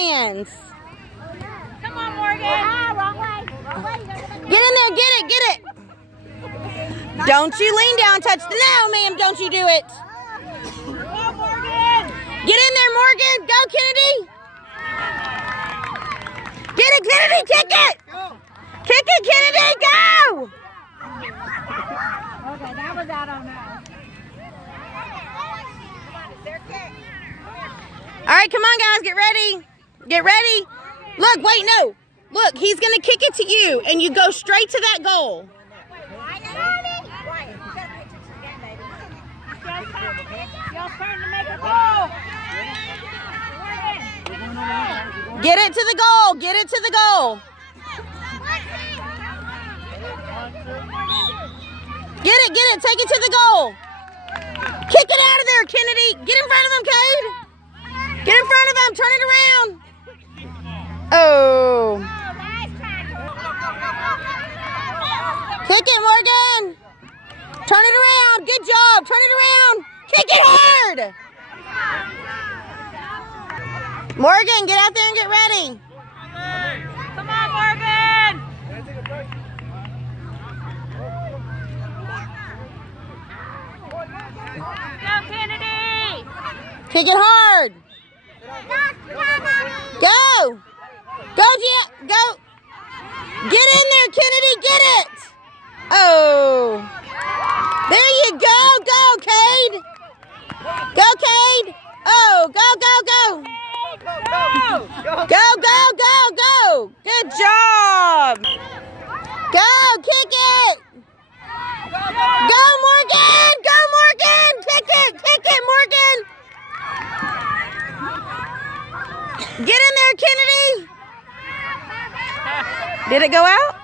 hands. Come on, Morgan. Wrong way. Get in there, get it. Don't you lean down, touch the, no ma'am, don't you do it. Come on, Morgan. Get in there, Morgan. Go, Kennedy. Get it, Kennedy, kick it. Kick it, Kennedy, go. Okay, that was out on us. All right, come on, guys, get ready. Get ready. Look, wait, no. Look, he's going to kick it to you, and you go straight to that goal. Y'all starting to make a goal. Get it to the goal. Get it to the goal. Get it. Take it to the goal. Kick it out of there, Kennedy. Get in front of him, Cade. Get in front of him. Turn it around. Oh. Kick it, Morgan. Turn it around. Good job. Turn it around. Kick it hard. Morgan, get out there and get ready. Come on, Morgan. Go, Kennedy. Kick it hard. Go. Go, go. Get in there, Kennedy. Get it. Oh. There you go. Go, Cade. Go, Cade. Oh, go. Go. Good job. Go, kick it. Go, Morgan. Kick it, Morgan. Get in there, Kennedy. Did it go out?